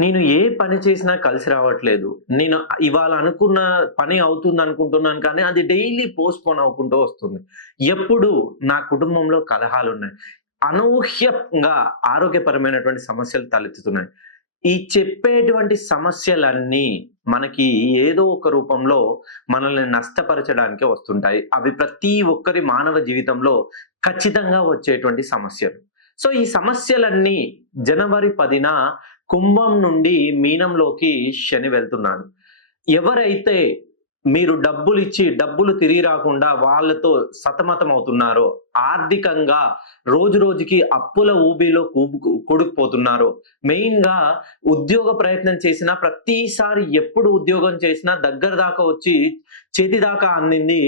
నేను ఏ పని చేసినా కలిసి రావట్లేదు. నేను ఇవాళ అనుకున్న పని అవుతుందనుకుంటున్నాను కానీ, అది డైలీ పోస్ట్‌పోన్ అవ్వుకుంటూ వస్తుంది. ఎప్పుడు నా కుటుంబంలో కలహాలున్నాయి. అనూహ్యంగా ఆరోగ్యపరమైనటువంటి సమస్యలు తలెత్తుతున్నాయి. ఈ చెప్పేటువంటి సమస్యలన్నీ మనకి ఏదో ఒక రూపంలో మనల్ని నష్టపరచడానికే వస్తుంటాయి. అవి ప్రతి ఒక్కరి మానవ జీవితంలో ఖచ్చితంగా వచ్చేటువంటి సమస్యలు. సో, ఈ సమస్యలన్నీ జనవరి 10న కుంభం నుండి మీనంలోకి శని వెళ్తున్నాడు. ఎవరైతే మీరు డబ్బులిచ్చి డబ్బులు తిరిగి రాకుండా వాళ్ళతో సతమతమవుతున్నారో, ఆర్థికంగా రోజు రోజుకి అప్పుల ఊబిలో కూరుకుపోతున్నారో, మెయిన్‌గా ఉద్యోగ ప్రయత్నం చేసినా ప్రతిసారి ఎప్పుడు ఉద్యోగం చేసినా దగ్గర దాకా వచ్చి చేతి దాకా అందింది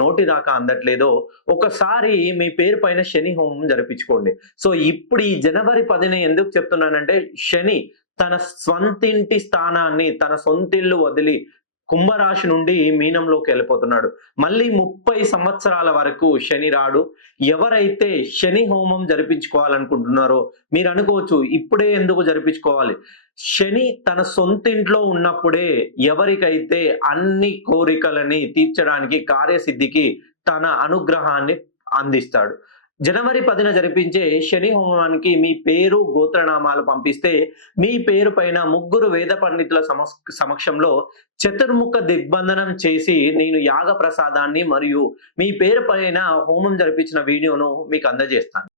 నోటి దాకా అందట్లేదో, ఒకసారి మీ పేరు పైన శని హోమం జరిపించుకోండి. సో, ఇప్పుడు ఈ జనవరి 10న ఎందుకు చెప్తున్నానంటే, శని తన స్వంతింటి స్థానాన్ని, తన సొంతిల్లు వదిలి కుంభరాశి నుండి మీనంలోకి వెళ్ళిపోతున్నాడు. మళ్ళీ 30 సంవత్సరాల వరకు శని రాడు. ఎవరైతే శని హోమం జరిపించుకోవాలనుకుంటున్నారో మీరనుకోవచ్చు, ఇప్పుడే ఎందుకు జరిపించుకోవాలి? శని తన సొంతింట్లో ఉన్నప్పుడే ఎవరికైతే అన్ని కోరికలని తీర్చడానికి, కార్యసిద్ధికి తన అనుగ్రహాన్ని అందిస్తాడు. జనవరి 10న జరిపించే శని హోమానికి మీ పేరు, గోత్రనామాలు పంపిస్తే, మీ పేరు పైన ముగ్గురు వేద పండితుల సమక్షంలో చతుర్ముఖ దిగ్బంధనం చేసి, నేను యాగ ప్రసాదాన్ని మరియు మీ పేరు పైన హోమం జరిపించిన వీడియోను మీకు అందజేస్తాను.